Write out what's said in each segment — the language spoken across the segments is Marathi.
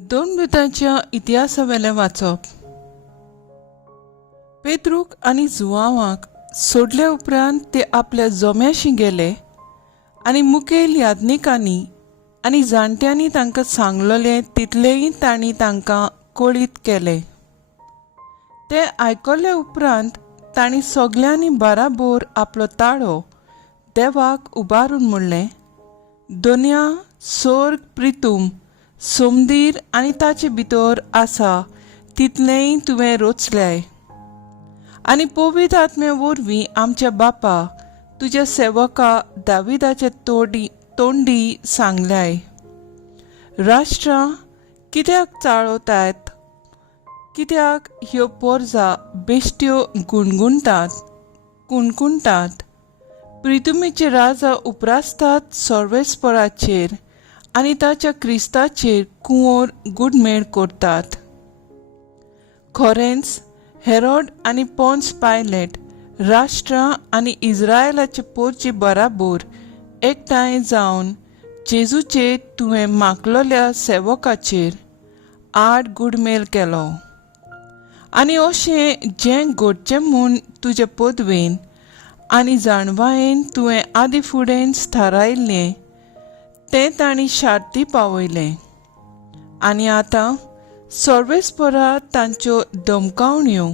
दोन मृतांच्या इतिहासावेले वाचप. पेद्रूक आनी जुआंवाक सोडले उपरांत ते आपल्या जोम्याशी गेले आनी मुखेल यादनिकांनी आनी जाणट्यांनी तांकां सांगलोलें तितलेंय तांणी तांकां कळीत केलें. ते आयकले उपरांत तांणी सगल्यांनी बाराबोर आपलो ताळो देवाक उबारून म्हणलें, दोनया, स्वर्ग, प्रितूम, सोमदीर आनी ताचे भितर आसा तितलेंय तुवें रचल्याय. आनी पवित्र आत्म्या वरवीं आमच्या बापा तुज्या सेवका दाविदाच्या तोंडी सांगल्याय. राष्ट्रां कित्याक चाळवतात, कित्याक ह्यो पोरजा बेश्ट्यो कुणकुणटात. प्रितुमेचे राजा उपरासतात सर्वेस्पराचेर आनी ताच्या क्रिस्ताचेर कुंवर गुडमेळ करतात. खरेंच हेरोड आनी पोन्स पायलेट राष्ट्रां आनी इस्रायलाचे पोरचे बराबर एकठांय जावन जेजूचेर तुवें मागलोल्या सेवकाचेर आड गुडमेल केलो. आनी अशें जें घडचें म्हूण तुजे पदवेन आनी जाणवायेन तुवें आदी फुडें थारायिल्लें तें तांणी शार्ती पावयलें. आनी आतां सर्वेस्परा तांच्यो धमकावण्यो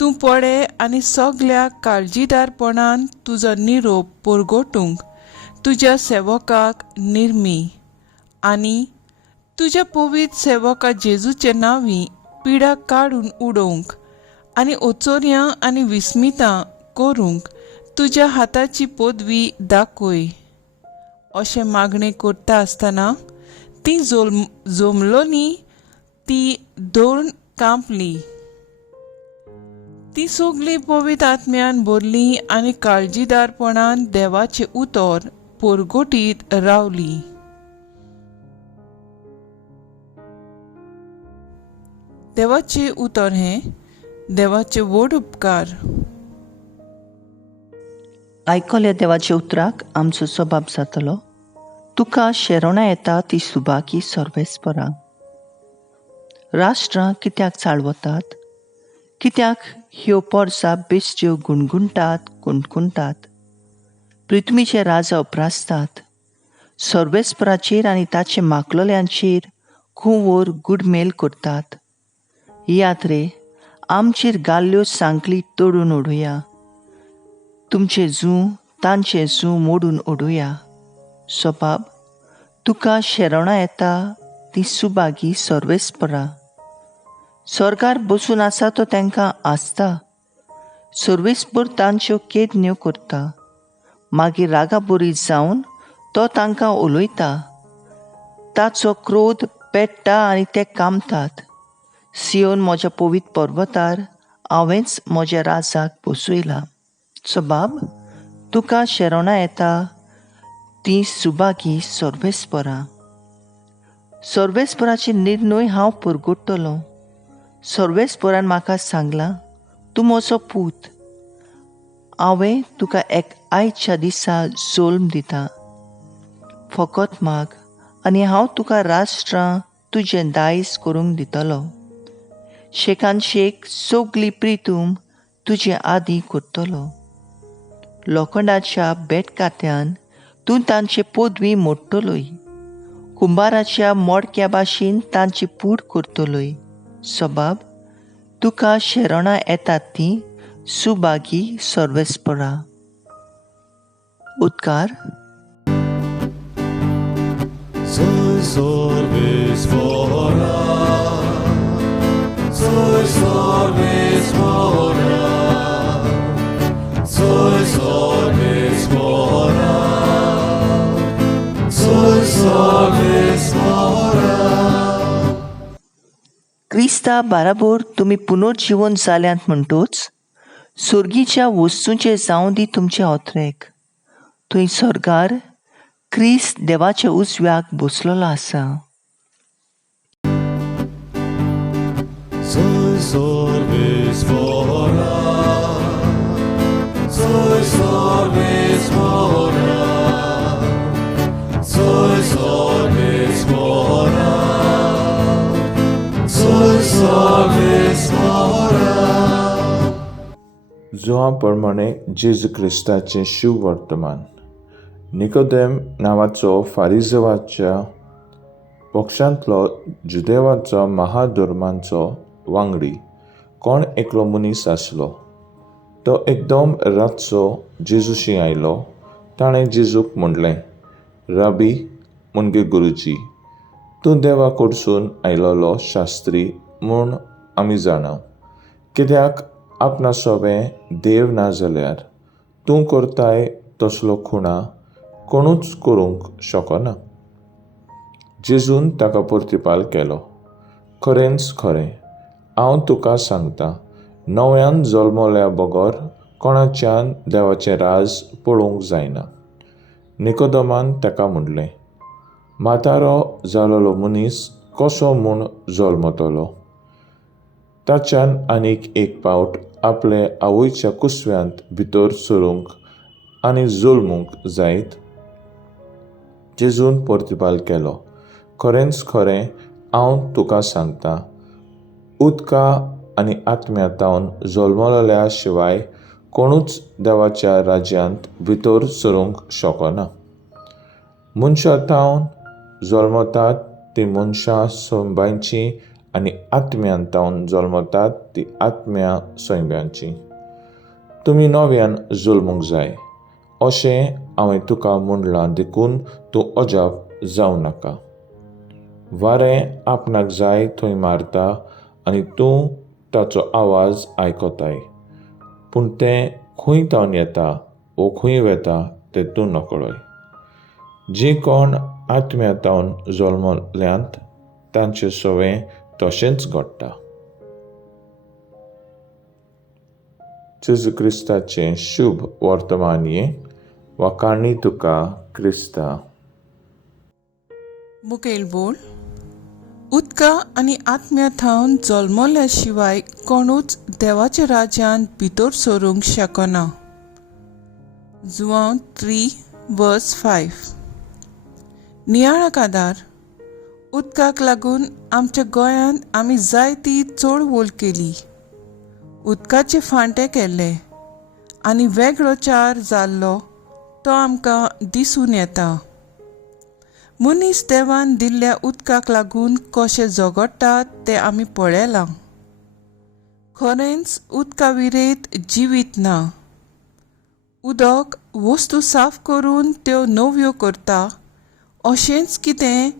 तूं पळे आनी सगल्या काळजीदारपणान तुजो निरोप परगटूंक तुज्या सेवकाक निर्मी आनी तुज्या पवित्र सेवका जेजूचे नांवी पिडा काडून उडोवंक आनी ओचोऱ्यां आनी विस्मितां करूंक तुज्या हाताची पदवी दाखय. अशें मागणें करता आसतना ती जोमलोनी ती दोन कांपली. ती सगळीं पवित्र आत्म्यान भरली आनी काळजीदारपणान देवाचें उतर परगटीत रावली. देवाचें उतर हें देवाचे व्हड उपकार. आयकल्या देवाच्या उतराक आमचो जबाब जातलो, तुका शेरोणां येता ती सुबाकी सर्वेस्परां. राष्ट्रां कित्याक चाळवतात, कित्याक ह्यो पोरसां बेश्ट्यो कुणकुणटात. पृथ्वीचे राजा उपरासतात सर्वेस्पराचेर आनी ताचे मागलोल्यांचेर कुंवर गुडमेल करतात. याद रे, आमचेर गाल्ल्यो सांकली तोडून उडोवया, तुमचे जूं तांचे जूं मोडून उडोवया. सोबाब, तुका शेरोणां येता ती सुबागी सर्वेस्परां. स्वर्गार बसून आसा तो तांकां आसता, सर्वेस्पर तांच्यो केदन्यो करता. मागीर रागाबोरी जावन तो तांकां उलयता. ताचो क्रोध पेट्टा आनी ते कामतात. सियोन म्हज्या पवित्र पर्वतार हांवेंच म्हज्या राजाक बसयला. सोबाब, तुका शेरोणां येता ती सुबागी सर्वेस्परां. सर्वेस्पराचे निर्णय हांव परगट्टलों. सर्वेस्परान म्हाका सांगलां, तूं म्हजो पूत. हांवें तुका एक आयच्या दिसा जोल्म दिता. फकत माग आनी हांव तुका राष्ट्रां तुजें दायज करूंक दितलो. शेकान शेक सगली प्रितूम तुजे आदी करतलो. लोखंडाच्या बेटकात्यान तूं तांचे पदवी मोडटलोय. कुंभाराच्या मोडक्या भाशेन तांची पूड करतलोय. सोबाब, तुका शेरोणां येतात ती सुबागी सर्वेस्परां. उद्गार. क्रिस्ता बाराबोर तुमी पुनर्जीवन जाल्यांत म्हणटोच सर्गीच्या वस्तूंचे जावं दी तुमचे ओत्रेक. थंय स्वर्गार क्रिस्त देवाच्या उजव्याक बसलोलो आसा. जुआ प्रमाणे जेजू क्रिस्ताचें शुभ वर्तमान. निकोदेम नांवाचो फारिजवाच्या पक्षांतलो जुदेवाचो महाधर्मांचो वांगडी कोण एकलो मनीस आसलो. तो एकदम रातचो जेजूशी आयलो. ताणें जेजूक म्हणलें, राबी म्हणजे गुरुजी, तूं देवा कडसून आयलोलो शास्त्री म्हूण आमी जाणाव. कित्याक आपणा सोबें देव ना जाल्यार तूं करताय तसलो खुणा कोणूच करूंक शकना. जेजून ताका प्रतिपाल केलो, खरेंच खरें हांव तुका सांगता, नव्यान जल्मल्या बगर कोणाच्यान देवाचें राज पळोवंक जायना. निकोदेमान ताका म्हणलें, म्हातारो जालोलो मनीस कसो म्हूण जल्मतलो? ताच्यान आनीक एक पावट आपले आवयच्या कुसव्यांत भितर सरूंक आनी जल्मूंक जायत? जेजून प्रतिपाल केलो, खरेंच खरें हांव तुका सांगता, उदका आनी आत्म्यांतावन जल्मलेल्या शिवाय कोणूच देवाच्या राज्यांत भितर सरूंक शकना. मनशांतावन जल्मतात ती मनशां सैम्यांची आनी आत्म्यांतावन जल्मतात ती आत्म्या सैम्यांची. तुमी नव्यान जल्मूंक जाय अशें हांवें तुका म्हणलां देखून तूं अजाप जावं नाका. वारें आपणाक जाय थंय मारता आनी तूं ताचो आवाज आयकताय, पूण तें खंय तावन येता वो खंय वता तें तूं नकळय. जीं कोण आत्म्यांतावन जल्मल्यांत तांचें सवें तशेंच घडटा. जेजू क्रिस्ताचें शुभ वर्तमान वा काणी तुका क्रिस्ता. मुखेल बोल. उदका आनी आत्म्यांतावन जल्मल्या शिवाय कोणूच देवाच्या राज्यांत भितर सरूंक शकना. जुआंव 3:5. नियाळाक आदार. उदकाक लागून आमच्या गोंयांत आमी जायती चळवळ केली. उदकाचे फांटे केले आनी वेगळो चार जाल्लो तो आमकां दिसून येता. मनीस देवान दिल्ल्या उदकाक लागून कशें झगडटात तें आमी पळयलां. खरेंच उदका विरेत जिवीत ना. उदक वस्तू साफ करून त्यो नव्यो करता अशेंच कितें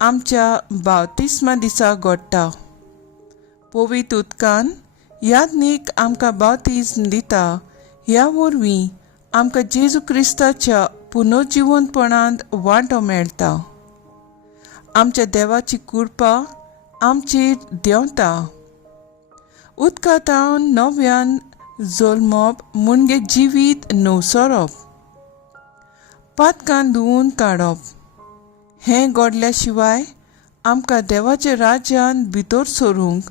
आमच्या बावतिस्मा दिसा घडटा. पवित्र उदकान यादनीक आमकां बावतिस्म दिता. ह्या वरवीं आमकां जेजू क्रिस्ताच्या पुनर्जिवंतपणांत वांटो मेळटा. आमच्या देवाची कृपा आमचेर देंवता. उदकांतावन नव्यान जल्मप म्हणजे जिवीत नवसरप. पातकान धुवन काडप. हें घडल्या शिवाय आमकां देवाच्या राज्यांत भितर सरूंक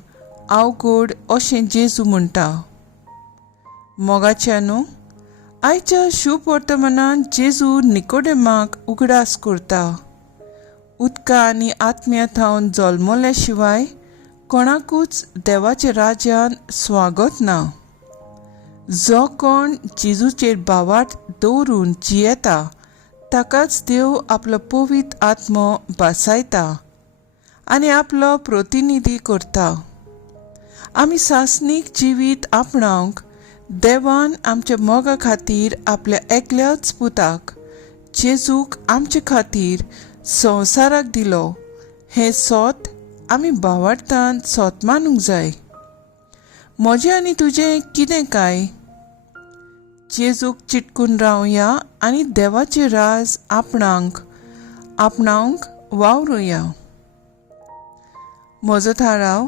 अवघड अशें जेजू म्हणटा. मोगाच्यानो, आयच्या शुभ वर्तमानांत जेजू निकोदेमाक उगडास करता. उदका आनी आत्म्यांतावन जल्मल्या शिवाय कोणाकूच देवाच्या राज्यांत स्वागत ना. जो कोण जेजूचेर बावाट दवरून जियेता ताकाच देव आपलो पवित्र आत्मो बासायता आनी आपलो प्रतिनिधी करता. आमी सासणीक जिवीत आपणावंक देवान आमच्या मोगा खातीर आपल्या एकल्याच पुताक जेजूक आमचे खातीर संवसाराक दिलो. हें सोत आमी बावार्थान सोत मानूंक जाय. म्हजें आनी तुजें कितें काय? जेजूक चिटकून रावया आनी देवाचें राज आपणावंक वावरुया. म्हजो थाराव.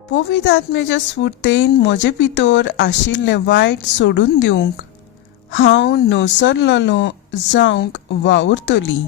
पवित्र आत्म्याच्या स्फूर्तेन म्हजे भितर आशिल्लें वायट सोडून दिवंक हांव नवसरलों जावंक वावुरतलीं.